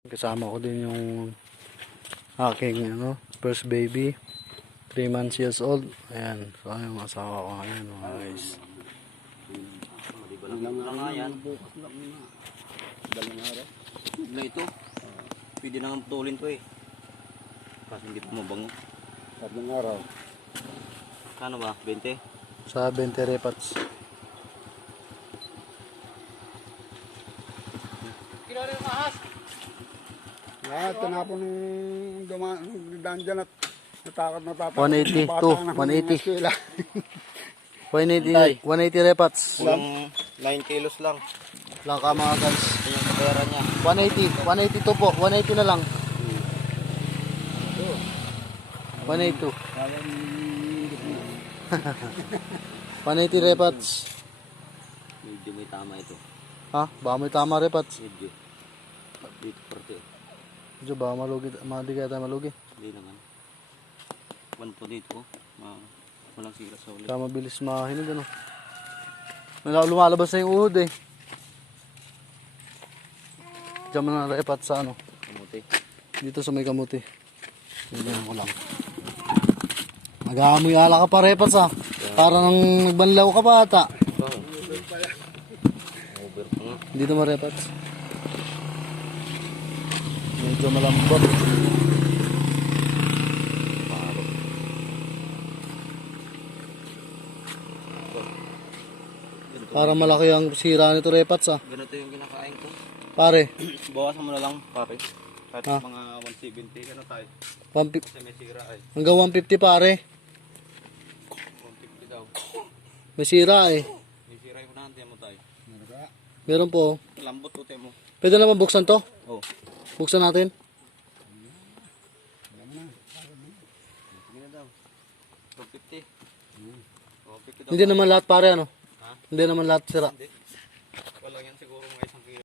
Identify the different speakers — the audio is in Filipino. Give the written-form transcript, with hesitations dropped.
Speaker 1: Kasama ko din yung aking first baby. 3 months years old. Ayan. So yung asawa ko ngayon mga guys.
Speaker 2: Ilang nga yan. Bukas lang na. Dalang araw. Bigla ito. Pwede nang putulin to eh. Kasi hindi pa mabango. Tatlong araw. Kano ba? 20?
Speaker 1: Sa 20 repats.
Speaker 2: Kinari yung ahas. Tinapon nung daan dyan at natakot na tatakot.
Speaker 1: 180 180 repats.
Speaker 2: Kulang 9 kilos lang.
Speaker 1: Lang ka mga guys.
Speaker 2: Yung pera niya.
Speaker 1: 180 to po. 180 na lang. 182. 180 repats.
Speaker 2: Medyo may tama ito.
Speaker 1: Ha? Baka may tama repats.
Speaker 2: Medyo. Dito parte.
Speaker 1: Medyo baka malugi. Di kaya tayo malugi.
Speaker 2: Hindi naman. One po dito. Walang sira sa ulit.
Speaker 1: Kaya mabilis mahinog ano. Lumalabas na yung uhod eh. Diyan mo na repat sa
Speaker 2: Kamuti.
Speaker 1: dito sa may kamuti. Tignan ko lang. Nag-aamoy ala ka pa repat sa. Para nang nagbanlaw ka pa ata.
Speaker 2: Over pa nga.
Speaker 1: Hindi naman repat. Medyo malambot. Para malaki ang sira nito repats ah.
Speaker 2: Ganito yung kinakain ko.
Speaker 1: Pare.
Speaker 2: Bawasan mo na lang, pare. Kahit
Speaker 1: Ha?
Speaker 2: mga 170, ano tayo?
Speaker 1: 150,
Speaker 2: Kasi may sira eh.
Speaker 1: hanggang 150 pare.
Speaker 2: 150 daw.
Speaker 1: May sira eh.
Speaker 2: May sira yung unahan, tiyan mo tayo.
Speaker 1: Meron po.
Speaker 2: Lambot o tiyan mo.
Speaker 1: Pwede naman buksan to?
Speaker 2: Oh.
Speaker 1: Buksan natin.
Speaker 2: Sige na daw. 150. 150 daw.
Speaker 1: Hindi naman lahat pare ano.
Speaker 2: Ha?
Speaker 1: Hindi naman lahat sira.
Speaker 2: Hindi.